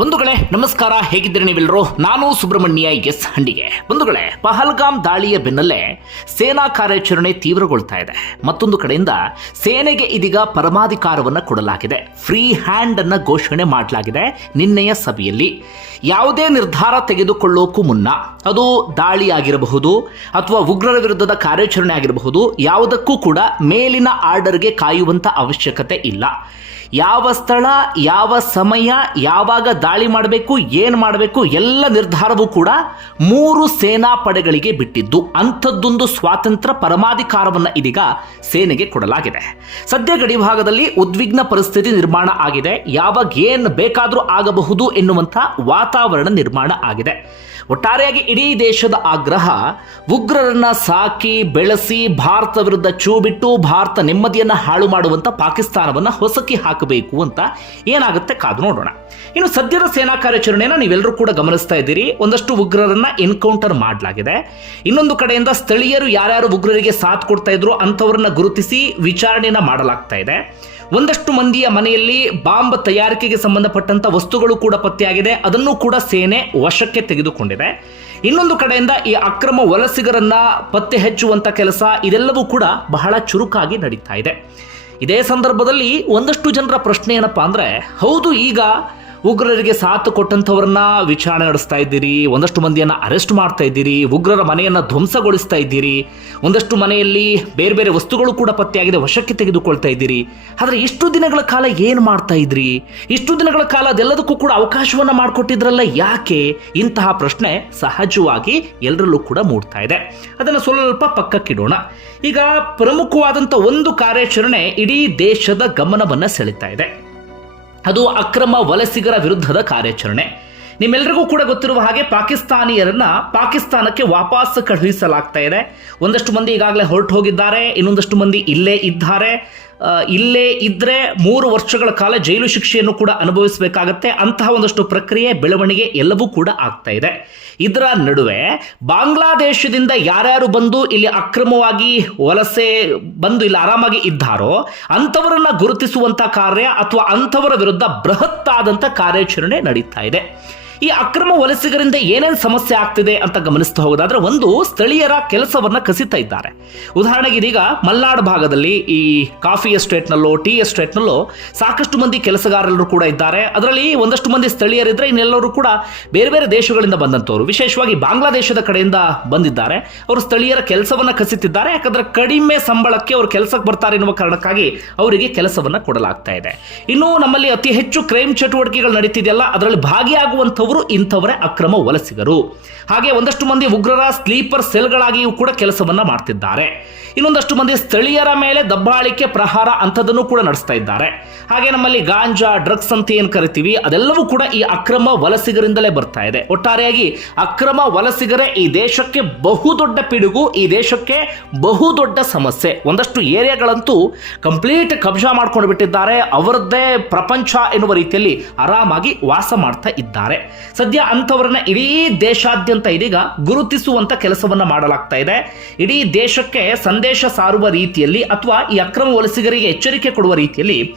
ಬಂಧುಗಳೇ, ನಮಸ್ಕಾರ. ಹೇಗಿದ್ದೀರಿ ನೀವೆಲ್ಲರೂ? ನಾನು ಸುಬ್ರಹ್ಮಣ್ಯ ಎಸ್ ಹಂಡಿಗೆ. ಬಂಧುಗಳೇ, ಪಹಲ್ಗಾಮ್ ದಾಳಿಯ ಬೆನ್ನಲ್ಲೇ ಸೇನಾ ಕಾರ್ಯಾಚರಣೆ ತೀವ್ರಗೊಳ್ತಾ ಇದೆ. ಮತ್ತೊಂದು ಕಡೆಯಿಂದ ಸೇನೆಗೆ ಇದೀಗ ಪರಮಾಧಿಕಾರವನ್ನು ಕೊಡಲಾಗಿದೆ. ಫ್ರೀ ಹ್ಯಾಂಡ್ ಅನ್ನು ಘೋಷಣೆ ಮಾಡಲಾಗಿದೆ ನಿನ್ನೆಯ ಸಭೆಯಲ್ಲಿ. ಯಾವುದೇ ನಿರ್ಧಾರ ತೆಗೆದುಕೊಳ್ಳೋಕ್ಕೂ ಮುನ್ನ, ಅದು ದಾಳಿ ಆಗಿರಬಹುದು ಅಥವಾ ಉಗ್ರರ ವಿರುದ್ಧದ ಕಾರ್ಯಾಚರಣೆ ಆಗಿರಬಹುದು, ಯಾವುದಕ್ಕೂ ಕೂಡ ಮೇಲಿನ ಆರ್ಡರ್ಗೆ ಕಾಯುವಂತ ಅವಶ್ಯಕತೆ ಇಲ್ಲ. ಯಾವ ಸ್ಥಳ, ಯಾವ ಸಮಯ, ಯಾವಾಗ ದಾಳಿ ಮಾಡಬೇಕು, ಏನು ಮಾಡಬೇಕು, ಎಲ್ಲ ನಿರ್ಧಾರವೂ ಕೂಡ ಮೂರು ಸೇನಾ ಪಡೆಗಳಿಗೆ ಬಿಟ್ಟಿದ್ದು. ಅಂಥದ್ದೊಂದು ಸ್ವಾತಂತ್ರ್ಯ ಪರಮಾಧಿಕಾರವನ್ನು ಇದೀಗ ಸೇನೆಗೆ ಕೊಡಲಾಗಿದೆ. ಸದ್ಯ ಗಡಿಭಾಗದಲ್ಲಿ ಉದ್ವಿಗ್ನ ಪರಿಸ್ಥಿತಿ ನಿರ್ಮಾಣ ಆಗಿದೆ. ಯಾವಾಗ ಏನು ಬೇಕಾದರೂ ಆಗಬಹುದು ಎನ್ನುವಂಥ ವಾತಾವರಣ ನಿರ್ಮಾಣ ಆಗಿದೆ. ಒಟ್ಟಾರೆಯಾಗಿ ಇಡೀ ದೇಶದ ಆಗ್ರಹ, ಉಗ್ರರನ್ನ ಸಾಕಿ, ಬೆಳೆಸಿ ಭಾರತ ವಿರುದ್ಧ ಚೂ ಬಿಟ್ಟು ಭಾರತ ನೆಮ್ಮದಿಯನ್ನ ಹಾಳು ಮಾಡುವಂತ ಪಾಕಿಸ್ತಾನವನ್ನ ಹೊಸಕಿ ಹಾಕಬೇಕು ಅಂತ ಏನಾಗುತ್ತೆ ಕಾದು ನೋಡೋಣ. ಇನ್ನು ಸದ್ಯದ ಸೇನಾ ಕಾರ್ಯಾಚರಣೆಯನ್ನು ನೀವೆಲ್ಲರೂ ಕೂಡ ಗಮನಿಸ್ತಾ ಇದ್ದೀರಿ. ಒಂದಷ್ಟು ಉಗ್ರರನ್ನ ಎನ್ಕೌಂಟರ್ ಮಾಡಲಾಗಿದೆ. ಇನ್ನೊಂದು ಕಡೆಯಿಂದ ಸ್ಥಳೀಯರು ಯಾರ್ಯಾರು ಉಗ್ರರಿಗೆ ಸಾಥ್ ಕೊಡ್ತಾ ಇದ್ರು ಅಂಥವ್ರನ್ನ ಗುರುತಿಸಿ ವಿಚಾರಣೆಯನ್ನ ಮಾಡಲಾಗ್ತಾ ಇದೆ. ಒಂದಷ್ಟು ಮಂದಿಯ ಮನೆಯಲ್ಲಿ ಬಾಂಬ್ ತಯಾರಿಕೆಗೆ ಸಂಬಂಧಪಟ್ಟಂತ ವಸ್ತುಗಳು ಕೂಡ ಪತ್ತೆಯಾಗಿದೆ. ಅದನ್ನು ಕೂಡ ಸೇನೆ ವಶಕ್ಕೆ ತೆಗೆದುಕೊಂಡಿದೆ. ಇನ್ನೊಂದು ಕಡೆಯಿಂದ ಈ ಅಕ್ರಮ ವಲಸಿಗರನ್ನ ಪತ್ತೆ ಹಚ್ಚುವಂತ ಕೆಲಸ ಇದೆಲ್ಲವೂ ಕೂಡ ಬಹಳ ಚುರುಕಾಗಿ ನಡೀತಾ ಇದೆ. ಇದೇ ಸಂದರ್ಭದಲ್ಲಿ ಒಂದಷ್ಟು ಜನರ ಪ್ರಶ್ನೆ ಏನಪ್ಪಾ ಅಂದ್ರೆ, ಹೌದು ಈಗ ಉಗ್ರರಿಗೆ ಸಾಥ್ ಕೊಟ್ಟಂಥವ್ರನ್ನ ವಿಚಾರಣೆ ನಡೆಸ್ತಾ ಇದ್ದೀರಿ, ಒಂದಷ್ಟು ಮಂದಿಯನ್ನ ಅರೆಸ್ಟ್ ಮಾಡ್ತಾ ಇದ್ದೀರಿ, ಉಗ್ರರ ಮನೆಯನ್ನ ಧ್ವಂಸಗೊಳಿಸ್ತಾ ಇದ್ದೀರಿ, ಒಂದಷ್ಟು ಮನೆಯಲ್ಲಿ ಬೇರೆ ಬೇರೆ ವಸ್ತುಗಳು ಕೂಡ ಪತ್ತೆಯಾಗಿದೆ, ವಶಕ್ಕೆ ತೆಗೆದುಕೊಳ್ತಾ ಇದ್ದೀರಿ. ಆದರೆ ಇಷ್ಟು ದಿನಗಳ ಕಾಲ ಏನು ಮಾಡ್ತಾ ಇದ್ರಿ? ಇಷ್ಟು ದಿನಗಳ ಕಾಲ ಅದೆಲ್ಲದಕ್ಕೂ ಕೂಡ ಅವಕಾಶವನ್ನ ಮಾಡಿಕೊಟ್ಟಿದ್ರಲ್ಲ ಯಾಕೆ? ಇಂತಹ ಪ್ರಶ್ನೆ ಸಹಜವಾಗಿ ಎಲ್ಲರಲ್ಲೂ ಕೂಡ ಮೂಡ್ತಾ ಇದೆ. ಅದನ್ನು ಸ್ವಲ್ಪ ಪಕ್ಕಕ್ಕಿಡೋಣ ಈಗ ಪ್ರಮುಖವಾದಂಥ ಒಂದು ಕಾರ್ಯಾಚರಣೆ ಇಡೀ ದೇಶದ ಗಮನವನ್ನು ಸೆಳೀತಾ ಇದೆ. ಅದು ಅಕ್ರಮ ವಲಸಿಗರ ವಿರುದ್ಧದ ಕಾರ್ಯಾಚರಣೆ. ನಿಮ್ಮೆಲ್ಲರಿಗೂ ಕೂಡ ಗೊತ್ತಿರುವ ಹಾಗೆ ಪಾಕಿಸ್ತಾನಿಯರನ್ನ ಪಾಕಿಸ್ತಾನಕ್ಕೆ ವಾಪಸ್ ಕಳುಹಿಸಲಾಗ್ತಾ ಇದೆ. ಒಂದಷ್ಟು ಮಂದಿ ಈಗಾಗಲೇ ಹೊರಟು ಹೋಗಿದ್ದಾರೆ, ಇನ್ನೊಂದಷ್ಟು ಮಂದಿ ಇಲ್ಲೇ ಇದ್ದಾರೆ. ಇಲ್ಲೇ ಇದ್ರೆ ಮೂರು ವರ್ಷಗಳ ಕಾಲ ಜೈಲು ಶಿಕ್ಷೆಯನ್ನು ಕೂಡ ಅನುಭವಿಸಬೇಕಾಗತ್ತೆ. ಅಂತಹ ಒಂದಷ್ಟು ಪ್ರಕ್ರಿಯೆ, ಬೆಳವಣಿಗೆ ಎಲ್ಲವೂ ಕೂಡ ಆಗ್ತಾ ಇದೆ. ಇದರ ನಡುವೆ ಬಾಂಗ್ಲಾದೇಶದಿಂದ ಯಾರ್ಯಾರು ಬಂದು ಇಲ್ಲಿ ಅಕ್ರಮವಾಗಿ ವಲಸೆ ಬಂದು ಇಲ್ಲಿ ಆರಾಮಾಗಿ ಇದ್ದಾರೋ, ಅಂಥವರನ್ನ ಗುರುತಿಸುವಂತ ಕಾರ್ಯ ಅಥವಾ ಅಂಥವರ ವಿರುದ್ಧ ಬೃಹತ್ ಕಾರ್ಯಾಚರಣೆ ನಡೀತಾ ಇದೆ. ಈ ಅಕ್ರಮ ವಲಸಿಗರಿಂದ ಏನೇನು ಸಮಸ್ಯೆ ಆಗ್ತಿದೆ ಅಂತ ಗಮನಿಸ್ತಾ ಹೋಗೋದಾದ್ರೆ ಒಂದು, ಸ್ಥಳೀಯರ ಕೆಲಸವನ್ನ ಕಸಿತಾ ಇದ್ದಾರೆ. ಉದಾಹರಣೆಗೆ ಇದೀಗ ಮಲ್ನಾಡ್ ಭಾಗದಲ್ಲಿ ಈ ಕಾಫಿ ಎಸ್ಟೇಟ್ನಲ್ಲೋ, ಟೀ ಎಸ್ಟೇಟ್ನಲ್ಲೋ ಸಾಕಷ್ಟು ಮಂದಿ ಕೆಲಸಗಾರರು ಕೂಡ ಇದ್ದಾರೆ. ಅದರಲ್ಲಿ ಒಂದಷ್ಟು ಮಂದಿ ಸ್ಥಳೀಯರಿದ್ರೆ ಇನ್ನೆಲ್ಲರೂ ಕೂಡ ಬೇರೆ ಬೇರೆ ದೇಶಗಳಿಂದ ಬಂದಂತವರು ವಿಶೇಷವಾಗಿ ಬಾಂಗ್ಲಾದೇಶದ ಕಡೆಯಿಂದ ಬಂದಿದ್ದಾರೆ. ಅವರು ಸ್ಥಳೀಯರ ಕೆಲಸವನ್ನ ಕಸಿತಿದ್ದಾರೆ. ಯಾಕಂದ್ರೆ ಕಡಿಮೆ ಸಂಬಳಕ್ಕೆ ಅವರು ಕೆಲಸಕ್ಕೆ ಬರ್ತಾರೆ ಎನ್ನುವ ಕಾರಣಕ್ಕಾಗಿ ಅವರಿಗೆ ಕೆಲಸವನ್ನ ಕೊಡಲಾಗ್ತಾ ಇದೆ. ಇನ್ನು ನಮ್ಮಲ್ಲಿ ಅತಿ ಹೆಚ್ಚು ಕ್ರೈಮ್ ಚಟುವಟಿಕೆಗಳು ನಡೀತಿದೆಯಲ್ಲ, ಅದರಲ್ಲಿ ಭಾಗಿಯಾಗುವಂಥವರು ಇಂಥವರೇ ಅಕ್ರಮ ವಲಸಿಗರು. ಹಾಗೆ ಒಂದಷ್ಟು ಮಂದಿ ಉಗ್ರರ ಸ್ಲೀಪರ್ ಸೆಲ್ಗಳಾಗಿಯೂ ಕೂಡ ಕೆಲಸವನ್ನ ಮಾಡ್ತಿದ್ದಾರೆ. ಇನ್ನೊಂದಷ್ಟು ಮಂದಿ ಸ್ಥಳೀಯರ ಮೇಲೆ ದಬ್ಬಾಳಿಕೆ ಪ್ರಹಾರ ಅಂಥದ್ದನ್ನು ಕೂಡ ನಡೆಸ್ತಾ ಇದ್ದಾರೆ. ಹಾಗೆ ನಮ್ಮಲ್ಲಿ ಗಾಂಜಾ, ಡ್ರಗ್ಸ್ ಅಂತ ಏನು ಕರಿತೀವಿ, ಅದೆಲ್ಲವೂ ಕೂಡ ಈ ಅಕ್ರಮ ವಲಸಿಗರಿಂದಲೇ ಬರ್ತಾ ಇದೆ. ಒಟ್ಟಾರೆಯಾಗಿ ಅಕ್ರಮ ವಲಸಿಗರೇ ಈ ದೇಶಕ್ಕೆ ಬಹುದೊಡ್ಡ ಪಿಡುಗು, ಈ ದೇಶಕ್ಕೆ ಬಹುದೊಡ್ಡ ಸಮಸ್ಯೆ. ಒಂದಷ್ಟು ಏರಿಯಾಗಳಂತೂ ಕಂಪ್ಲೀಟ್ ಕಬ್ಜಾ ಮಾಡ್ಕೊಂಡು ಬಿಟ್ಟಿದ್ದಾರೆ ಅವರದ್ದೇ ಪ್ರಪಂಚ ಎನ್ನುವ ರೀತಿಯಲ್ಲಿ ಆರಾಮಾಗಿ ವಾಸ ಮಾಡ್ತಾ ಇದ್ದಾರೆ. ಸದ್ಯ ಅಂಥವರನ್ನ ಇಡೀ ದೇಶಾದ್ಯಂತ ಇದೀಗ ಗುರುತಿಸುವಂತ ಕೆಲಸವನ್ನ ಮಾಡಲಾಗ್ತಾ ಇದೆ. ಇಡೀ ದೇಶಕ್ಕೆ ಸಂದೇಶ ಸಾರುವ ರೀತಿಯಲ್ಲಿ ಅಥವಾ ಈ ಅಕ್ರಮ ವಲಸಿಗರಿಗೆ ಎಚ್ಚರಿಕೆ ಕೊಡುವ ರೀತಿಯಲ್ಲಿ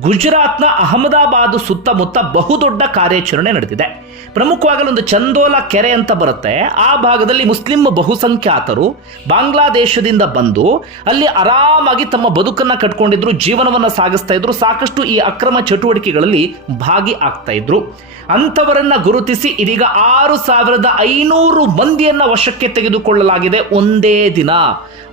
ಗುಜರಾತ್ನ ಅಹಮದಾಬಾದ್ ಸುತ್ತಮುತ್ತ ಬಹುದೊಡ್ಡ ಕಾರ್ಯಾಚರಣೆ ನಡೆದಿದೆ. ಪ್ರಮುಖವಾಗಿ ಒಂದು ಚಂದೋಲ ಕೆರೆ ಅಂತ ಬರುತ್ತೆ. ಆ ಭಾಗದಲ್ಲಿ ಮುಸ್ಲಿಂ ಬಹುಸಂಖ್ಯಾತರು ಬಾಂಗ್ಲಾದೇಶದಿಂದ ಬಂದು ಅಲ್ಲಿ ಆರಾಮಾಗಿ ತಮ್ಮ ಬದುಕನ್ನ ಕಟ್ಕೊಂಡಿದ್ರು, ಜೀವನವನ್ನ ಸಾಗಿಸ್ತಾ ಇದ್ರು. ಸಾಕಷ್ಟು ಈ ಅಕ್ರಮ ಚಟುವಟಿಕೆಗಳಲ್ಲಿ ಭಾಗಿ ಆಗ್ತಾ ಇದ್ರು. ಅಂಥವರನ್ನ ಗುರುತಿಸಿ ಇದೀಗ ಆರು ಸಾವಿರದ ಐನೂರು ಮಂದಿಯನ್ನ ವಶಕ್ಕೆ ತೆಗೆದುಕೊಳ್ಳಲಾಗಿದೆ ಒಂದೇ ದಿನ.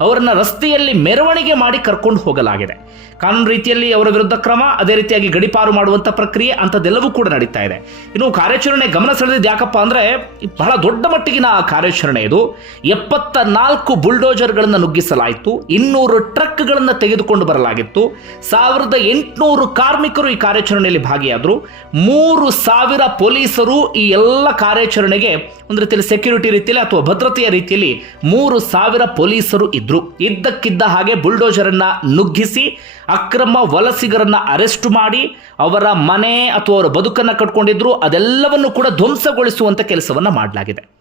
ಅವರನ್ನ ರಸ್ತೆಯಲ್ಲಿ ಮೆರವಣಿಗೆ ಮಾಡಿ ಕರ್ಕೊಂಡು ಹೋಗಲಾಗಿದೆ. ಕಾನೂನು ರೀತಿಯಲ್ಲಿ ಅವರ ವಿರುದ್ಧ ಕ್ರಮ, ಅದೇ ರೀತಿಯಾಗಿ ಗಡಿಪಾರು ಮಾಡುವಂತ ಪ್ರಕ್ರಿಯೆ ಅಂಥದ್ದೆಲ್ಲವೂ ಕೂಡ ನಡೀತಾ ಇದೆ. ಇನ್ನು ಕಾರ್ಯಾಚರಣೆ ಗಮನ ಸೆಳೆದಿದ್ದು ಯಾಕಪ್ಪ ಅಂದ್ರೆ ಬಹಳ ದೊಡ್ಡ ಮಟ್ಟಿಗಿನ ಕಾರ್ಯಾಚರಣೆ ಇದು. ಎಪ್ಪತ್ತ ನಾಲ್ಕು ಬುಲ್ಡೋಜರ್ಗಳನ್ನು ನುಗ್ಗಿಸಲಾಯಿತು. ಇನ್ನೂರು ಟ್ರಕ್ಗಳನ್ನು ತೆಗೆದುಕೊಂಡು ಬರಲಾಗಿತ್ತು. ಸಾವಿರದ ಎಂಟುನೂರು ಕಾರ್ಮಿಕರು ಈ ಕಾರ್ಯಾಚರಣೆಯಲ್ಲಿ ಭಾಗಿಯಾದರು. ಮೂರು ಸಾವಿರ ಪೊಲೀಸರು ಈ ಎಲ್ಲ ಕಾರ್ಯಾಚರಣೆಗೆ ಒಂದು ರೀತಿಯಲ್ಲಿ ಸೆಕ್ಯೂರಿಟಿ ರೀತಿಯಲ್ಲಿ ಅಥವಾ ಭದ್ರತೆಯ ರೀತಿಯಲ್ಲಿ ಮೂರು ಸಾವಿರ ಪೊಲೀಸರು ಇದ್ರು. ಇದ್ದಕ್ಕಿದ್ದ ಹಾಗೆ ಬುಲ್ಡೋಜರನ್ನು ನುಗ್ಗಿಸಿ, ಅಕ್ರಮ ವಲಸಿಗರನ್ನ ಅರೆಸ್ಟ್ ಮಾಡಿ, ಅವರ ಮನೆ ಅಥವಾ ಅವರ ಬದುಕನ್ನ ಕಟ್ಕೊಂಡಿದ್ರು, ಅದೆಲ್ಲವನ್ನು ಕೂಡ ಧ್ವಂಸಗೊಳಿಸುವಂತ ಕೆಲಸವನ್ನ ಮಾಡಲಾಗಿದೆ.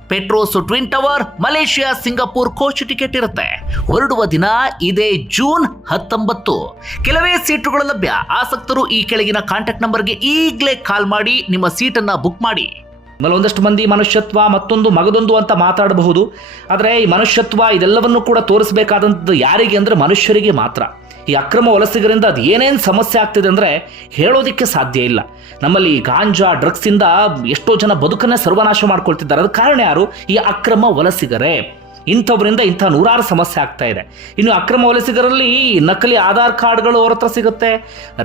Petronas twin tower, Malaysia, Singapore coach ticket ಇರುತ್ತೆ. ಹೊರಡುವ ದಿನ ಇದೇ ಜೂನ್ ಹತ್ತೊಂಬತ್ತು. ಕೆಲವೇ ಸೀಟುಗಳು ಲಭ್ಯ. ಆಸಕ್ತರು ಈ ಕೆಳಗಿನ ಕಾಂಟ್ಯಾಕ್ಟ್ ನಂಬರ್ಗೆ ಈಗಲೇ ಕಾಲ್ ಮಾಡಿ ನಿಮ್ಮ ಸೀಟನ್ನು ಬುಕ್ ಮಾಡಿ. ಆಮೇಲೆ ಒಂದಷ್ಟು ಮಂದಿ ಮನುಷ್ಯತ್ವ, ಮತ್ತೊಂದು ಮಗದೊಂದು ಅಂತ ಮಾತಾಡಬಹುದು. ಆದರೆ ಈ ಮನುಷ್ಯತ್ವ ಇದೆಲ್ಲವನ್ನು ಕೂಡ ತೋರಿಸಬೇಕಾದಂಥದ್ದು ಯಾರಿಗೆ ಅಂದರೆ ಮನುಷ್ಯರಿಗೆ ಮಾತ್ರ. ಈ ಅಕ್ರಮ ವಲಸಿಗರಿಂದ ಅದು ಏನೇನು ಸಮಸ್ಯೆ ಆಗ್ತಿದೆ ಅಂದರೆ ಹೇಳೋದಕ್ಕೆ ಸಾಧ್ಯ ಇಲ್ಲ. ನಮ್ಮಲ್ಲಿ ಗಾಂಜಾ ಡ್ರಗ್ಸಿಂದ ಎಷ್ಟೋ ಜನ ಬದುಕನ್ನೇ ಸರ್ವನಾಶ ಮಾಡ್ಕೊಳ್ತಿದ್ದಾರೆ. ಅದಕ್ಕೆ ಕಾರಣ ಯಾರು? ಈ ಅಕ್ರಮ ವಲಸಿಗರೇ. ಇಂಥವರಿಂದ ಇಂಥ ನೂರಾರು ಸಮಸ್ಯೆ ಆಗ್ತಾ ಇದೆ. ಇನ್ನು ಅಕ್ರಮ ವಲಸಿಗರಲ್ಲಿ ನಕಲಿ ಆಧಾರ್ ಕಾರ್ಡ್ಗಳು ಅವ್ರ ಹತ್ರ ಸಿಗುತ್ತೆ.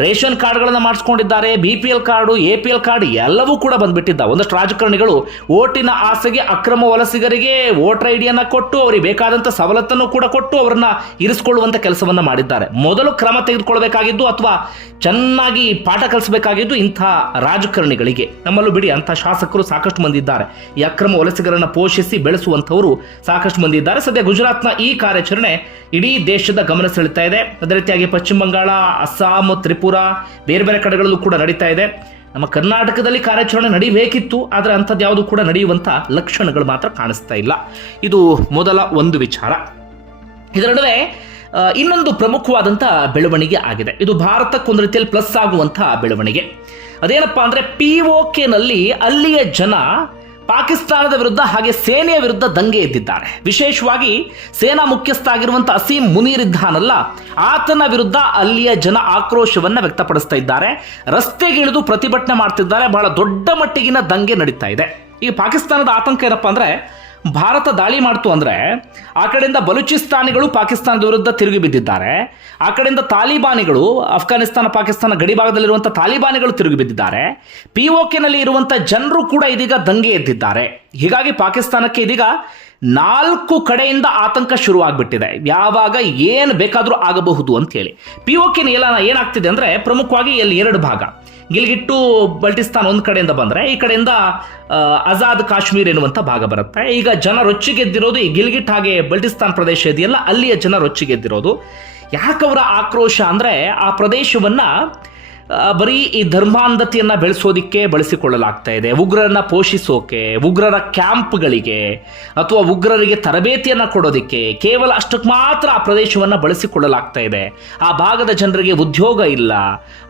ರೇಷನ್ ಕಾರ್ಡ್ಗಳನ್ನು ಮಾಡಿಸ್ಕೊಂಡಿದ್ದಾರೆ. B P L card, A P L card ಎಲ್ಲವೂ ಕೂಡ ಬಂದ್ಬಿಟ್ಟಿದ್ದ ಒಂದಷ್ಟು ರಾಜಕಾರಣಿಗಳು ಓಟಿನ ಆಸೆಗೆ ಅಕ್ರಮ ವಲಸಿಗರಿಗೆ ವೋಟರ್ ಐಡಿಯನ್ನು ಕೊಟ್ಟು, ಅವರಿಗೆ ಬೇಕಾದಂಥ ಸವಲತ್ತನ್ನು ಕೂಡ ಕೊಟ್ಟು ಅವರನ್ನ ಇರಿಸಿಕೊಳ್ಳುವಂಥ ಕೆಲಸವನ್ನು ಮಾಡಿದ್ದಾರೆ. ಮೊದಲು ಕ್ರಮ ತೆಗೆದುಕೊಳ್ಬೇಕಾಗಿದ್ದು ಅಥವಾ ಚೆನ್ನಾಗಿ ಪಾಠ ಕಲಿಸಬೇಕಾಗಿದ್ದು ಇಂಥ ರಾಜಕಾರಣಿಗಳಿಗೆ. ನಮ್ಮಲ್ಲೂ ಬಿಡಿ, ಅಂಥ ಶಾಸಕರು ಸಾಕಷ್ಟು ಮಂದಿ ಇದ್ದಾರೆ. ಈ ಅಕ್ರಮ ವಲಸಿಗರನ್ನು ಪೋಷಿಸಿ ಬೆಳೆಸುವಂಥವರು ಸಾಕಷ್ಟು ಮಂದಿ ಇದ್ದಾರೆ. ಸದ್ಯ ಗುಜರಾತ್ನ ಈ ಕಾರ್ಯಾಚರಣೆ ಇಡೀ ದೇಶದ ಗಮನ ಸೆಳೀತಾ ಇದೆ. ಅದೇ ರೀತಿಯಾಗಿ ಪಶ್ಚಿಮ ಬಂಗಾಳ, ಅಸ್ಸಾಂ, ತ್ರಿಪುರಾ ಬೇರೆ ಬೇರೆ ಕಡೆಗಳಲ್ಲೂ ಕೂಡ ನಡೀತಾ ಇದೆ. ನಮ್ಮ ಕರ್ನಾಟಕದಲ್ಲಿ ಕಾರ್ಯಾಚರಣೆ ನಡೀಬೇಕಿತ್ತು, ಆದರೆ ಅಂಥದ್ದು ಯಾವುದು ಕೂಡ ನಡೆಯುವಂಥ ಲಕ್ಷಣಗಳು ಮಾತ್ರ ಕಾಣಿಸ್ತಾ ಇಲ್ಲ. ಇದು ಮೊದಲ ಒಂದು ವಿಚಾರ. ಇದರ ನಡುವೆ ಇನ್ನೊಂದು ಪ್ರಮುಖವಾದಂಥ ಬೆಳವಣಿಗೆ ಆಗಿದೆ. ಇದು ಭಾರತಕ್ಕೊಂದು ರೀತಿಯಲ್ಲಿ ಪ್ಲಸ್ ಆಗುವಂತಹ ಬೆಳವಣಿಗೆ. ಅದೇನಪ್ಪ ಅಂದರೆ ಪಿ ಒ ಕೆನಲ್ಲಿ ಅಲ್ಲಿಯ ಜನ ಪಾಕಿಸ್ತಾನದ ವಿರುದ್ಧ ಹಾಗೆ ಸೇನೆಯ ವಿರುದ್ಧ ದಂಗೆ ಎದ್ದಿದ್ದಾರೆ. ವಿಶೇಷವಾಗಿ ಸೇನಾ ಮುಖ್ಯಸ್ಥ ಆಗಿರುವಂತಹ ಅಸೀಂ ಮುನೀರ್ ಇದ್ದಾನಲ್ಲ ಆತನ ವಿರುದ್ಧ ಅಲ್ಲಿಯ ಜನ ಆಕ್ರೋಶವನ್ನ ವ್ಯಕ್ತಪಡಿಸ್ತಾ ಇದ್ದಾರೆ. ರಸ್ತೆಗಿಳಿದು ಪ್ರತಿಭಟನೆ ಮಾಡ್ತಿದ್ದಾರೆ. ಬಹಳ ದೊಡ್ಡ ಮಟ್ಟಿಗಿನ ದಂಗೆ ನಡೀತಾ ಇದೆ. ಈ ಪಾಕಿಸ್ತಾನದ ಆತಂಕ ಏನಪ್ಪಾ ಅಂದ್ರೆ ಭಾರತ ದಾಳಿ ಮಾಡ್ತು ಅಂದರೆ ಆ ಕಡೆಯಿಂದ ಬಲೂಚಿಸ್ತಾನಿಗಳು ಪಾಕಿಸ್ತಾನದ ವಿರುದ್ಧ ತಿರುಗಿ ಬಿದ್ದಿದ್ದಾರೆ. ಆ ಕಡೆಯಿಂದ ತಾಲಿಬಾನಿಗಳು ಅಫ್ಘಾನಿಸ್ತಾನ ಪಾಕಿಸ್ತಾನ ಗಡಿ ಭಾಗದಲ್ಲಿರುವಂಥ ತಾಲಿಬಾನಿಗಳು ತಿರುಗಿ ಬಿದ್ದಿದ್ದಾರೆ. ಪಿ ಒ ಕೆನಲ್ಲಿ ಇರುವಂಥ ಜನರು ಕೂಡ ಇದೀಗ ದಂಗೆ ಎದ್ದಿದ್ದಾರೆ. ಹೀಗಾಗಿ ಪಾಕಿಸ್ತಾನಕ್ಕೆ ಇದೀಗ ನಾಲ್ಕು ಕಡೆಯಿಂದ ಆತಂಕ ಶುರುವಾಗ್ಬಿಟ್ಟಿದೆ. ಯಾವಾಗ ಏನು ಬೇಕಾದರೂ ಆಗಬಹುದು ಅಂತ ಹೇಳಿ. ಪಿ ಒ ಕೆನ ಎಲ್ಲ ಏನಾಗ್ತಿದೆ ಅಂದರೆ ಪ್ರಮುಖವಾಗಿ ಇಲ್ಲಿ ಎರಡು ಭಾಗ. ಗಿಲ್ಗಿಟ್ಟು ಬಲ್ಟಿಸ್ತಾನ್ ಒಂದು ಕಡೆಯಿಂದ ಬಂದರೆ, ಈ ಕಡೆಯಿಂದ ಆಜಾದ್ ಕಾಶ್ಮೀರ್ ಎನ್ನುವಂಥ ಭಾಗ ಬರುತ್ತೆ. ಈಗ ಜನ ರೊಚ್ಚಿಗೆದ್ದಿರೋದು ಈ ಗಿಲ್ಗಿಟ್ ಹಾಗೆ ಬಲ್ಟಿಸ್ತಾನ್ ಪ್ರದೇಶ ಇದೆಯಲ್ಲ, ಅಲ್ಲಿಯ ಜನ ರೊಚ್ಚಿಗೆದ್ದಿರೋದು ಯಾಕವರ ಆಕ್ರೋಶ ಅಂದರೆ ಆ ಪ್ರದೇಶವನ್ನ ಬರೀ ಈ ಧರ್ಮಾಂಧತೆಯನ್ನ ಬೆಳೆಸೋದಿಕ್ಕೆ ಬಳಸಿಕೊಳ್ಳಲಾಗ್ತಾ ಇದೆ. ಉಗ್ರರನ್ನ ಪೋಷಿಸೋಕೆ, ಉಗ್ರರ ಕ್ಯಾಂಪ್ಗಳಿಗೆ ಅಥವಾ ಉಗ್ರರಿಗೆ ತರಬೇತಿಯನ್ನ ಕೊಡೋದಿಕ್ಕೆ ಕೇವಲ ಅಷ್ಟಕ್ಕೆ ಮಾತ್ರ ಆ ಪ್ರದೇಶವನ್ನ ಬಳಸಿಕೊಳ್ಳಲಾಗ್ತಾ ಇದೆ. ಆ ಭಾಗದ ಜನರಿಗೆ ಉದ್ಯೋಗ ಇಲ್ಲ.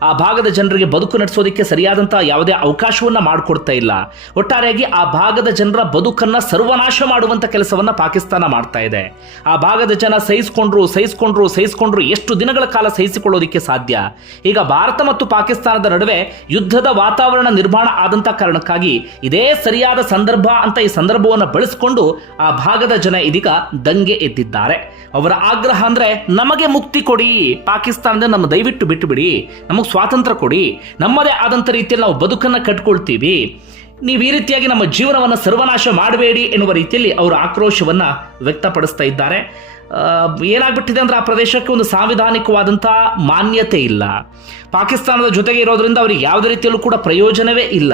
ಆ ಭಾಗದ ಜನರಿಗೆ ಬದುಕು ನಡೆಸೋದಿಕ್ಕೆ ಸರಿಯಾದಂಥ ಯಾವುದೇ ಅವಕಾಶವನ್ನ ಮಾಡಿಕೊಡ್ತಾ ಇಲ್ಲ. ಒಟ್ಟಾರೆಯಾಗಿ ಆ ಭಾಗದ ಜನರ ಬದುಕನ್ನ ಸರ್ವನಾಶ ಮಾಡುವಂತ ಕೆಲಸವನ್ನ ಪಾಕಿಸ್ತಾನ ಮಾಡ್ತಾ ಇದೆ. ಆ ಭಾಗದ ಜನ ಸಹಿಸಿಕೊಂಡ್ರು ಸಹಿಸಿಕೊಂಡ್ರು ಸಹಿಸಿಕೊಂಡ್ರು ಎಷ್ಟು ದಿನಗಳ ಕಾಲ ಸಹಿಸಿಕೊಳ್ಳೋದಿಕ್ಕೆ ಸಾಧ್ಯ? ಈಗ ಭಾರತ ಮತ್ತು ಪಾಕಿಸ್ತಾನದ ನಡುವೆ ಯುದ್ಧದ ವಾತಾವರಣ ನಿರ್ಮಾಣ ಆದಂತ ಕಾರಣಕ್ಕಾಗಿ ಇದೇ ಸರಿಯಾದ ಸಂದರ್ಭ ಅಂತ ಈ ಸಂದರ್ಭವನ್ನು ಬಳಸಿಕೊಂಡು ಆ ಭಾಗದ ಜನ ಇದೀಗ ದಂಗೆ ಎದ್ದಿದ್ದಾರೆ. ಅವರ ಆಗ್ರಹ ಅಂದ್ರೆ ನಮಗೆ ಮುಕ್ತಿ ಕೊಡಿ ಪಾಕಿಸ್ತಾನದ ನಮ್ಮ ದಯವಿಟ್ಟು ಬಿಟ್ಟು ಬಿಡಿ ನಮಗೆ ಸ್ವಾತಂತ್ರ್ಯ ಕೊಡಿ, ನಮ್ಮದೇ ಆದಂಥ ರೀತಿಯಲ್ಲಿ ನಾವು ಬದುಕನ್ನ ಕಟ್ಕೊಳ್ತೀವಿ. ನೀವು ಈ ರೀತಿಯಾಗಿ ನಮ್ಮ ಜೀವನವನ್ನು ಸರ್ವನಾಶ ಮಾಡಬೇಡಿ ಎನ್ನುವ ರೀತಿಯಲ್ಲಿ ಅವರು ಆಕ್ರೋಶವನ್ನ ವ್ಯಕ್ತಪಡಿಸ್ತಾ ಇದ್ದಾರೆ. ಏನಾಗ್ಬಿಟ್ಟಿದೆ ಅಂದ್ರೆ ಆ ಪ್ರದೇಶಕ್ಕೆ ಒಂದು ಸಾಂವಿಧಾನಿಕವಾದಂಥ ಮಾನ್ಯತೆ ಇಲ್ಲ. ಪಾಕಿಸ್ತಾನದ ಜೊತೆಗೆ ಇರೋದ್ರಿಂದ ಅವ್ರಿಗೆ ಯಾವುದೇ ರೀತಿಯಲ್ಲೂ ಕೂಡ ಪ್ರಯೋಜನವೇ ಇಲ್ಲ.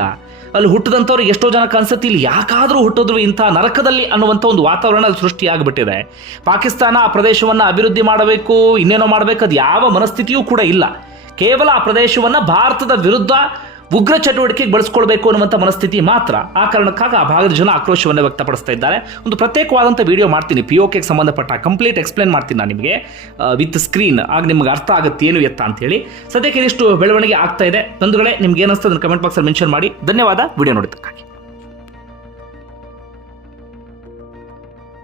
ಅಲ್ಲಿ ಹುಟ್ಟಿದಂಥವ್ರಿಗೆ ಎಷ್ಟೋ ಜನಕ್ಕೆ ಅನ್ಸುತ್ತೆ, ಇಲ್ಲಿ ಯಾಕಾದರೂ ಹುಟ್ಟಿದ್ರು ಇಂಥ ನರಕದಲ್ಲಿ ಅನ್ನುವಂಥ ಒಂದು ವಾತಾವರಣ ಅಲ್ಲಿ ಸೃಷ್ಟಿಯಾಗಿಬಿಟ್ಟಿದೆ. ಪಾಕಿಸ್ತಾನ ಆ ಪ್ರದೇಶವನ್ನು ಅಭಿವೃದ್ಧಿ ಮಾಡಬೇಕು, ಇನ್ನೇನೋ ಮಾಡಬೇಕು, ಅದು ಯಾವ ಮನಸ್ಥಿತಿಯೂ ಕೂಡ ಇಲ್ಲ. ಕೇವಲ ಆ ಪ್ರದೇಶವನ್ನು ಭಾರತದ ವಿರುದ್ಧ ಉಗ್ರ ಚಟುವಟಿಕೆಗೆ ಬಳಸ್ಕೊಳ್ಬೇಕು ಅನ್ನುವಂಥ ಮನಸ್ಥಿತಿ ಮಾತ್ರ. ಆ ಕಾರಣಕ್ಕಾಗಿ ಆ ಭಾಗದ ಜನ ಆಕ್ರೋಶವನ್ನು ವ್ಯಕ್ತಪಡಿಸ್ತಾ ಇದ್ದಾರೆ. ಒಂದು ಪ್ರತ್ಯೇಕವಾದಂಥ ವಿಡಿಯೋ ಮಾಡ್ತೀನಿ. ಪಿ ಒ ಕೆಗೆ ಸಂಬಂಧಪಟ್ಟ ಕಂಪ್ಲೀಟ್ ಎಕ್ಸ್ಪ್ಲೇನ್ ಮಾಡ್ತೀನಿ ನಾನು ನಿಮಗೆ. ವಿತ್ ಸ್ಕ್ರೀನ್ ಆಗ ನಿಮ್ಗೆ ಅರ್ಥ ಆಗುತ್ತೆ ಏನು ಎತ್ತ ಅಂತ ಹೇಳಿ. ಸದ್ಯಕ್ಕೆ ಇದಿಷ್ಟು ಬೆಳವಣಿಗೆ ಆಗ್ತಾ ಇದೆ. ಬಂಧುಗಳೇ, ನಿಮ್ಗೆ ಏನಿಸ್ತದೆ ಕಮೆಂಟ್ ಬಾಕ್ಸಲ್ಲಿ ಮೆನ್ಷನ್ ಮಾಡಿ. ಧನ್ಯವಾದ. ವಿಡಿಯೋ ನೋಡಿದ್ದಕ್ಕಾಗಿ.